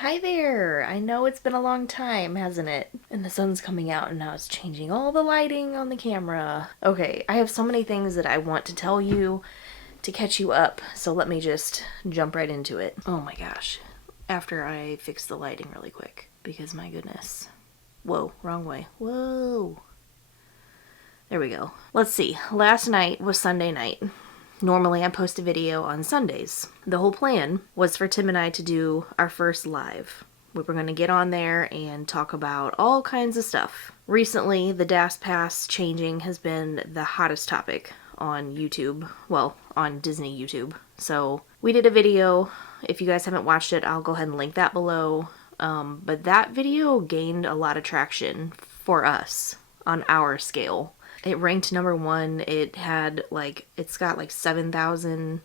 Hi there! I know it's been a long time, hasn't it? And the sun's coming out and now it's changing all the lighting on the camera. Okay, I have so many things that I want to tell you to catch you up, so let me just jump right into it. Oh my gosh. After I fix the lighting really quick, because my goodness. Whoa, wrong way. Whoa. There we go. Let's see. Last night was Sunday night. Normally I post a video on Sundays. The whole plan was for Tim and I to do our first live. We were going to get on there and talk about all kinds of stuff. Recently, the DAS Pass changing has been the hottest topic on YouTube. Well, on Disney YouTube. So we did a video. If you guys haven't watched it, I'll go ahead and link that below. But that video gained a lot of traction for us on our scale. It ranked number 1. It's got like 7,000,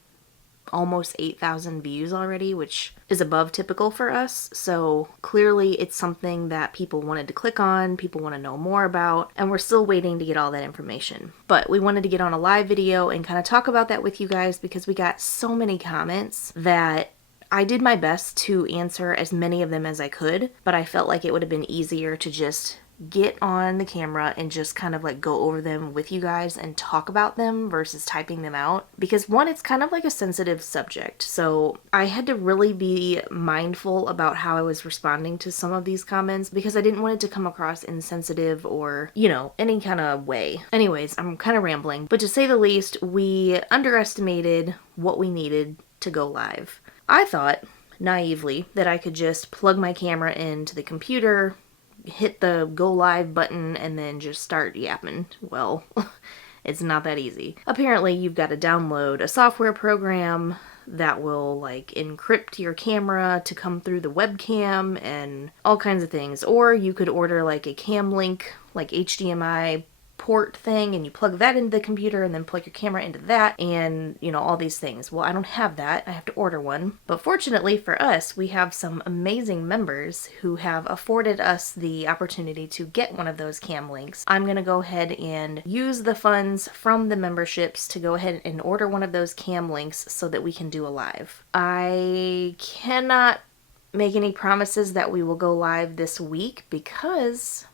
almost 8,000 views already, which is above typical for us. So clearly it's something that people wanted to click on, people want to know more about, and we're still waiting to get all that information. But we wanted to get on a live video and kind of talk about that with you guys because we got so many comments that I did my best to answer as many of them as I could, but I felt like it would have been easier to just get on the camera and just kind of like go over them with you guys and talk about them versus typing them out. Because one, it's kind of like a sensitive subject. So I had to really be mindful about how I was responding to some of these comments because I didn't want it to come across insensitive or, any kind of way. Anyways, I'm kind of rambling, but to say the least, we underestimated what we needed to go live. I thought, naively, that I could just plug my camera into the computer, hit the go live button, and then just start yapping. Well, it's not that easy. Apparently, you've got to download a software program that will encrypt your camera to come through the webcam and all kinds of things. Or you could order a cam link, HDMI port thing, and you plug that into the computer and then plug your camera into that and all these things. Well, I don't have that. I have to order one. But fortunately for us, we have some amazing members who have afforded us the opportunity to get one of those cam links. I'm gonna go ahead and use the funds from the memberships to go ahead and order one of those cam links so that we can do a live. I cannot make any promises that we will go live this week because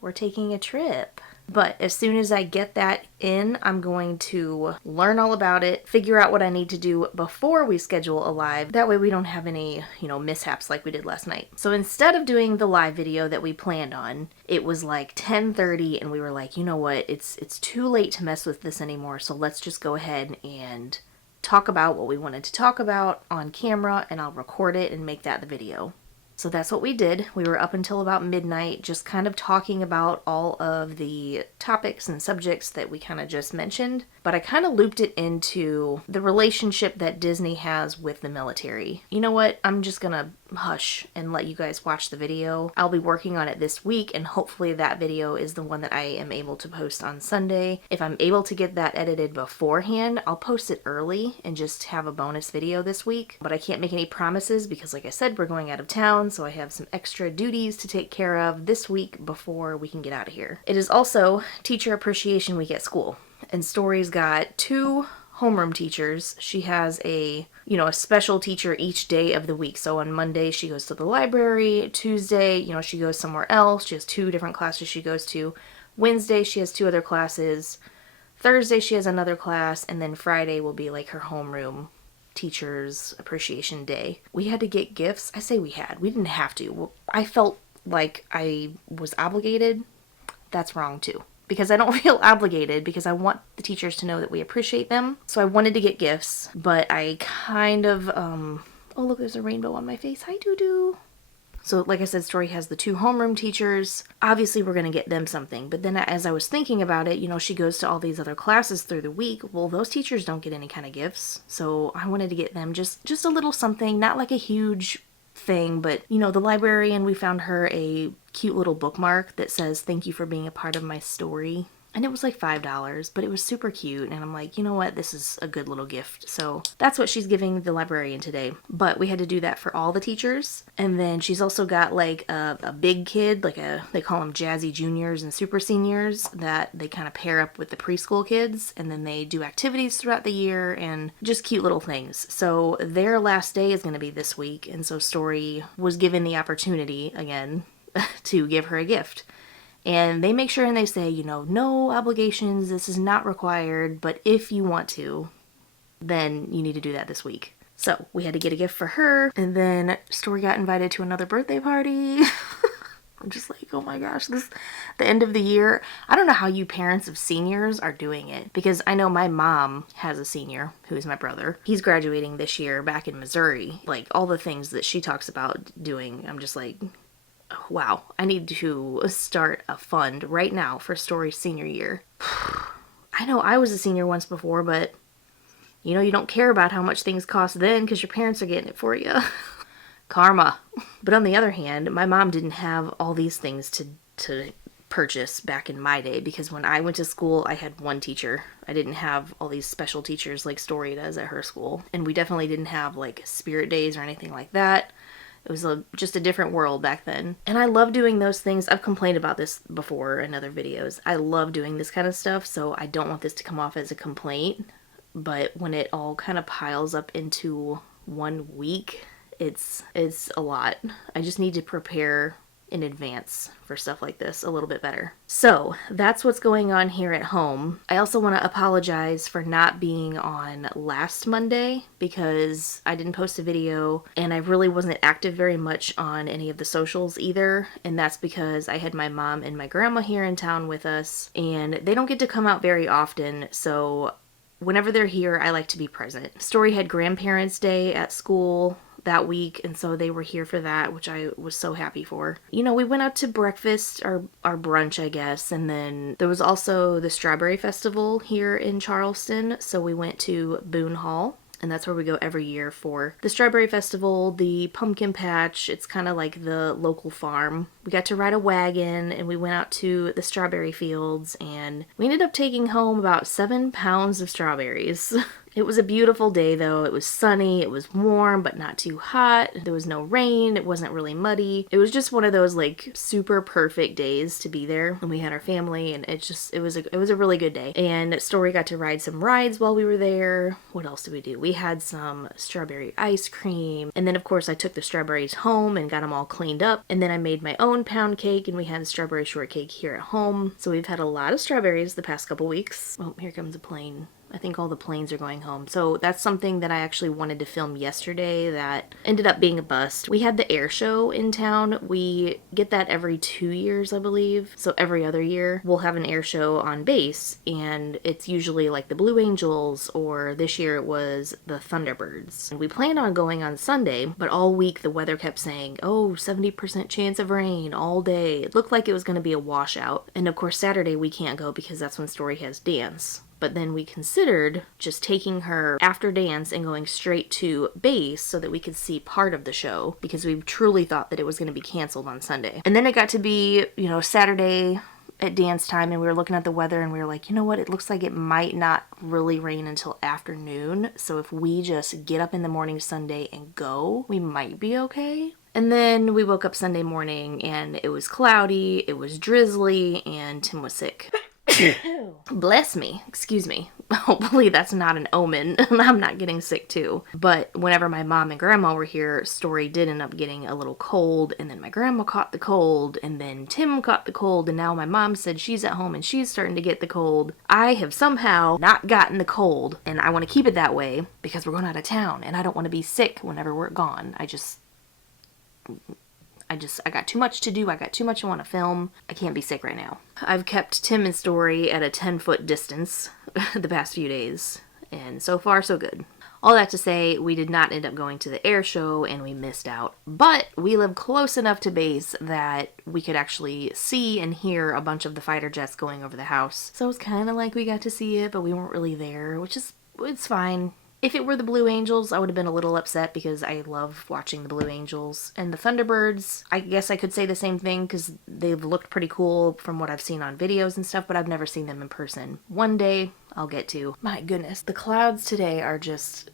we're taking a trip. But as soon as I get that in, I'm going to learn all about it, figure out what I need to do before we schedule a live. That way we don't have any, mishaps like we did last night. So instead of doing the live video that we planned on, it was 10:30 and we were like, you know what, it's too late to mess with this anymore. So let's just go ahead and talk about what we wanted to talk about on camera, and I'll record it and make that the video. So that's what we did. We were up until about midnight just kind of talking about all of the topics and subjects that we kind of just mentioned, but I kind of looped it into the relationship that Disney has with the military. You know what? I'm just gonna hush and let you guys watch the video. I'll be working on it this week, and hopefully that video is the one that I am able to post on Sunday. If I'm able to get that edited beforehand, I'll post it early and just have a bonus video this week, but I can't make any promises because like I said, we're going out of town, so I have some extra duties to take care of this week before we can get out of here. It is also Teacher Appreciation Week at school, and Story's got 2 homeroom teachers. She has a special teacher each day of the week. So on Monday she goes to the library, Tuesday, she goes somewhere else. She has 2 different classes she goes to. Wednesday she has 2 other classes. Thursday she has another class, and then Friday will be her homeroom Teachers Appreciation Day. We had to get gifts. I say we had. We didn't have to. I felt like I was obligated. That's wrong too. Because I don't feel obligated, because I want the teachers to know that we appreciate them. So I wanted to get gifts, but I kind of, oh look, there's a rainbow on my face. Hi, Doo-Doo. So like I said, Story has the 2 homeroom teachers. Obviously we're going to get them something. But then as I was thinking about it, she goes to all these other classes through the week. Well, those teachers don't get any kind of gifts. So I wanted to get them just a little something, not like a huge thing, but the librarian, we found her a cute little bookmark that says, "Thank you for being a part of my story." and it was like $5, but it was super cute. And I'm like, you know what? This is a good little gift. So that's what she's giving the librarian today. But we had to do that for all the teachers. And then she's also got like a big kid, like they call them Jazzy Juniors and Super Seniors, that they kind of pair up with the preschool kids. And then they do activities throughout the year and just cute little things. So their last day is going to be this week. And so Story was given the opportunity again to give her a gift. And they make sure and they say, you know, no obligations, this is not required, but if you want to, then you need to do that this week. So we had to get a gift for her, and then Story got invited to another birthday party. I'm just like, oh my gosh, the end of the year. I don't know how you parents of seniors are doing it, because I know my mom has a senior who is my brother. He's graduating this year back in Missouri. Like, all the things that she talks about doing, I'm just like, wow, I need to start a fund right now for Story's senior year. I know I was a senior once before, but you know, you don't care about how much things cost then because your parents are getting it for you. Karma. But on the other hand, my mom didn't have all these things to purchase back in my day, because when I went to school, I had one teacher. I didn't have all these special teachers like Story does at her school. And we definitely didn't have like spirit days or anything like that. It was just a different world back then. And I love doing those things. I've complained about this before in other videos. I love doing this kind of stuff, so I don't want this to come off as a complaint. But when it all kind of piles up into 1 week, it's a lot. I just need to prepare in advance for stuff like this a little bit better. So that's what's going on here at home. I also want to apologize for not being on last Monday, because I didn't post a video and I really wasn't active very much on any of the socials either. And that's because I had my mom and my grandma here in town with us, and they don't get to come out very often. So whenever they're here, I like to be present. Story had Grandparents' Day at school that week, and so they were here for that, which I was so happy for. You know, we went out to breakfast, or our brunch, I guess, and then there was also the Strawberry Festival here in Charleston, so we went to Boone Hall. And that's where we go every year for the Strawberry Festival, the pumpkin patch. It's kind of like the local farm. We got to ride a wagon, and we went out to the strawberry fields, and we ended up taking home about 7 pounds of strawberries. It was a beautiful day though. It was sunny, it was warm, but not too hot. There was no rain, it wasn't really muddy. It was just one of those like super perfect days to be there. And we had our family, and it was a really good day. And Story got to ride some rides while we were there. What else did we do? We had some strawberry ice cream. And then of course I took the strawberries home and got them all cleaned up. And then I made my own pound cake, and we had a strawberry shortcake here at home. So we've had a lot of strawberries the past couple weeks. Oh, here comes a plane. I think all the planes are going home. So that's something that I actually wanted to film yesterday that ended up being a bust. We had the air show in town. We get that every 2 years, I believe. So every other year we'll have an air show on base, and it's usually like the Blue Angels, or this year it was the Thunderbirds. And we planned on going on Sunday, but all week the weather kept saying, oh, 70% chance of rain all day. It looked like it was going to be a washout. And of course Saturday we can't go because that's when Story has dance. But then we considered just taking her after dance and going straight to base so that we could see part of the show, because we truly thought that it was going to be canceled on Sunday. And then it got to be, you know, Saturday at dance time, and we were looking at the weather and we were like, you know what, it looks like it might not really rain until afternoon. So if we just get up in the morning Sunday and go, we might be okay. And then we woke up Sunday morning and it was cloudy, it was drizzly, and Tim was sick. Bless me. Excuse me. Hopefully that's not an omen. I'm not getting sick too. But whenever my mom and grandma were here, Story did end up getting a little cold, and then my grandma caught the cold, and then Tim caught the cold, and now my mom said she's at home and she's starting to get the cold. I have somehow not gotten the cold, and I want to keep it that way because we're going out of town, and I don't want to be sick whenever we're gone. I got too much to do. I got too much I want to film. I can't be sick right now. I've kept Tim and Story at a 10-foot distance the past few days, and so far so good. All that to say, we did not end up going to the air show, and we missed out. But we live close enough to base that we could actually see and hear a bunch of the fighter jets going over the house. So it's kind of like we got to see it, but we weren't really there, which is, it's fine. If it were the Blue Angels, I would have been a little upset because I love watching the Blue Angels. And the Thunderbirds, I guess I could say the same thing because they've looked pretty cool from what I've seen on videos and stuff, but I've never seen them in person. One day I'll get to. My goodness, the clouds today are just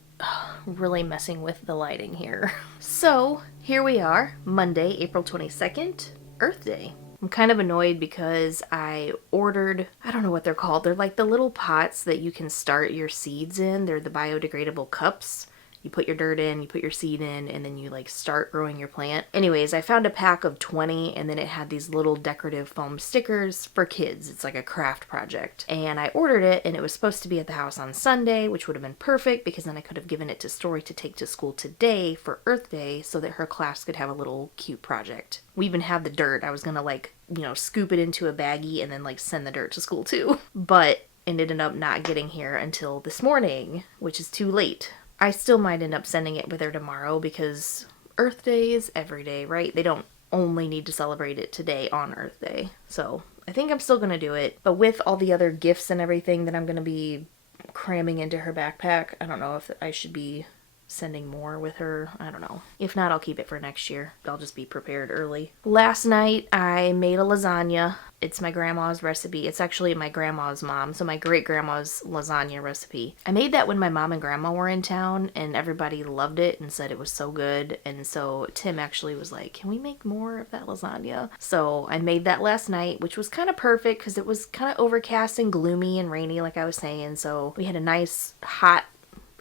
really messing with the lighting here. So here we are, Monday, April 22nd, Earth Day. I'm kind of annoyed because I ordered, I don't know what they're called. They're like the little pots that you can start your seeds in. They're the biodegradable cups. You put your dirt in, you put your seed in, and then you like start growing your plant. Anyways, I found a pack of 20 and then it had these little decorative foam stickers for kids. It's like a craft project. And I ordered it and it was supposed to be at the house on Sunday, which would have been perfect because then I could have given it to Story to take to school today for Earth Day so that her class could have a little cute project. We even have the dirt. I was gonna like, scoop it into a baggie and then like send the dirt to school too. But it ended up not getting here until this morning, which is too late. I still might end up sending it with her tomorrow because Earth Day is every day, right? They don't only need to celebrate it today on Earth Day. So I think I'm still going to do it. But with all the other gifts and everything that I'm going to be cramming into her backpack, I don't know if I should be sending more with her. I don't know. If not, I'll keep it for next year. I'll just be prepared early. Last night I made a lasagna. It's my grandma's recipe. It's actually my grandma's mom, so my great-grandma's lasagna recipe. I made that when my mom and grandma were in town and everybody loved it and said it was so good. And so Tim actually was like, can we make more of that lasagna? So I made that last night, which was kind of perfect because it was kind of overcast and gloomy and rainy like I was saying. So we had a nice hot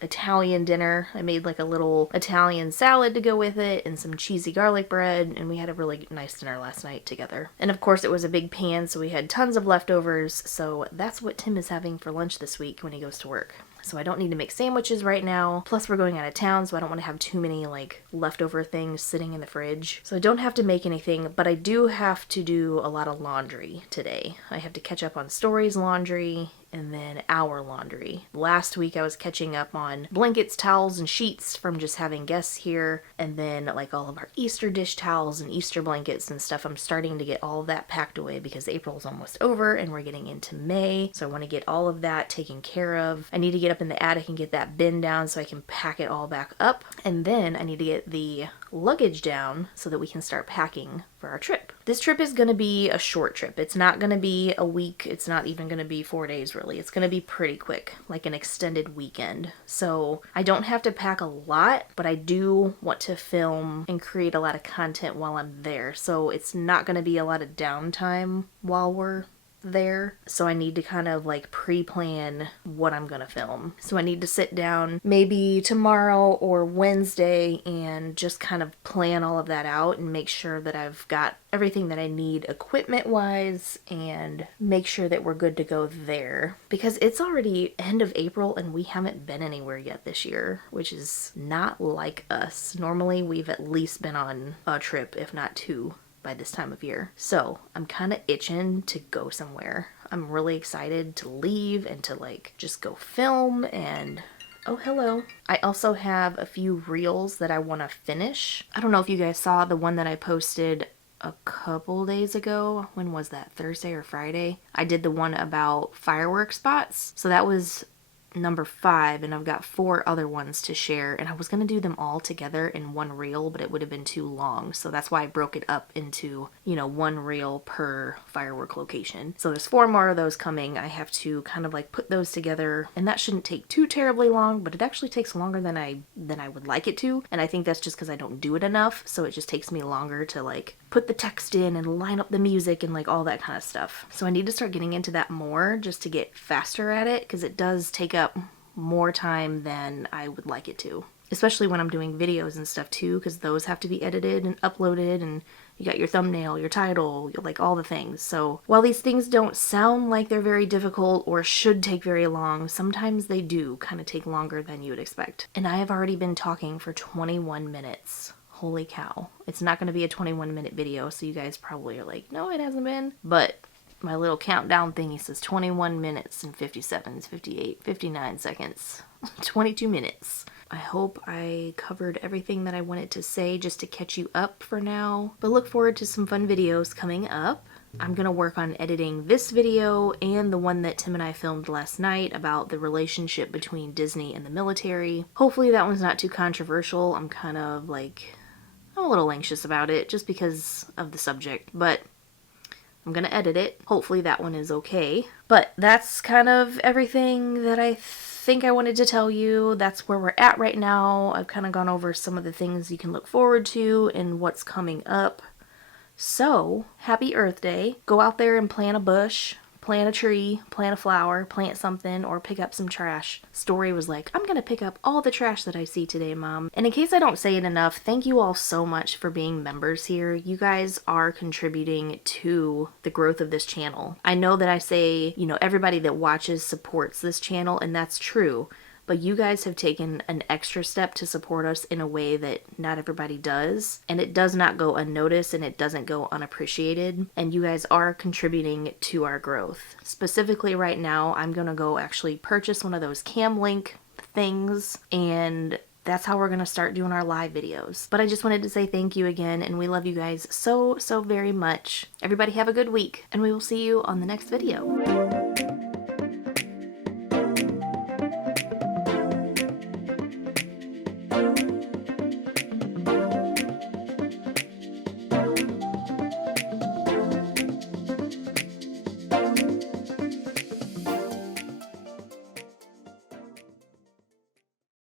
Italian dinner. I made like a little Italian salad to go with it and some cheesy garlic bread, and we had a really nice dinner last night together. And of course it was a big pan, so we had tons of leftovers, so that's what Tim is having for lunch this week when he goes to work. So I don't need to make sandwiches right now. Plus we're going out of town, so I don't want to have too many like leftover things sitting in the fridge. So I don't have to make anything, but I do have to do a lot of laundry today. I have to catch up on Story's laundry and then our laundry. Last week I was catching up on blankets, towels, and sheets from just having guests here, and then like all of our Easter dish towels and Easter blankets and stuff. I'm starting to get all of that packed away because April's almost over and we're getting into May, so I want to get all of that taken care of. I need to get up in the attic and get that bin down so I can pack it all back up, and then I need to get the luggage down so that we can start packing for our trip. This trip is going to be a short trip. It's not going to be a week. It's not even going to be 4 days really. It's going to be pretty quick, like an extended weekend. So I don't have to pack a lot, but I do want to film and create a lot of content while I'm there. So it's not going to be a lot of downtime while we're there, so I need to kind of like pre-plan what I'm gonna film. So I need to sit down maybe tomorrow or Wednesday and just kind of plan all of that out and make sure that I've got everything that I need equipment wise and make sure that we're good to go there, because it's already end of April and we haven't been anywhere yet this year, which is not like us. Normally we've at least been on a trip, if not two, by this time of year. So I'm kind of itching to go somewhere. I'm really excited to leave and to like just go film. And oh, hello. I also have a few reels that I want to finish. I don't know if you guys saw the one that I posted a couple days ago. When was that? Thursday or Friday? I did the one about firework spots. So that was number 5, and I've got 4 other ones to share, and I was gonna do them all together in one reel, but it would have been too long, so that's why I broke it up into, one reel per firework location. So there's 4 more of those coming. I have to kind of like put those together, and that shouldn't take too terribly long, but it actually takes longer than I would like it to, and I think that's just because I don't do it enough, so it just takes me longer to like put the text in and line up the music and like all that kind of stuff. So I need to start getting into that more just to get faster at it, because it does take up more time than I would like it to. Especially when I'm doing videos and stuff too, because those have to be edited and uploaded, and you got your thumbnail, your title, like all the things. So while these things don't sound like they're very difficult or should take very long, sometimes they do kind of take longer than you would expect. And I have already been talking for 21 minutes. Holy cow. It's not going to be a 21-minute video, so you guys probably are like, no, it hasn't been. But my little countdown thingy says 21 minutes and 57, 58, 59 seconds. 22 minutes. I hope I covered everything that I wanted to say just to catch you up for now. But look forward to some fun videos coming up. I'm gonna work on editing this video and the one that Tim and I filmed last night about the relationship between Disney and the military. Hopefully that one's not too controversial. I'm kind of like, I'm a little anxious about it just because of the subject, but I'm gonna edit it. Hopefully that one is okay. But that's kind of everything that I think I wanted to tell you. That's where we're at right now. I've kind of gone over some of the things you can look forward to and what's coming up. So, happy Earth Day. Go out there and plant a bush, plant a tree, plant a flower, plant something, or pick up some trash. Story was like, I'm gonna pick up all the trash that I see today, Mom. And in case I don't say it enough, thank you all so much for being members here. You guys are contributing to the growth of this channel. I know that I say, you know, everybody that watches supports this channel, and that's true. But you guys have taken an extra step to support us in a way that not everybody does. And it does not go unnoticed and it doesn't go unappreciated. And you guys are contributing to our growth. Specifically right now, I'm going to go actually purchase one of those Cam Link things, and that's how we're going to start doing our live videos. But I just wanted to say thank you again, and we love you guys so very much. Everybody have a good week, and we will see you on the next video.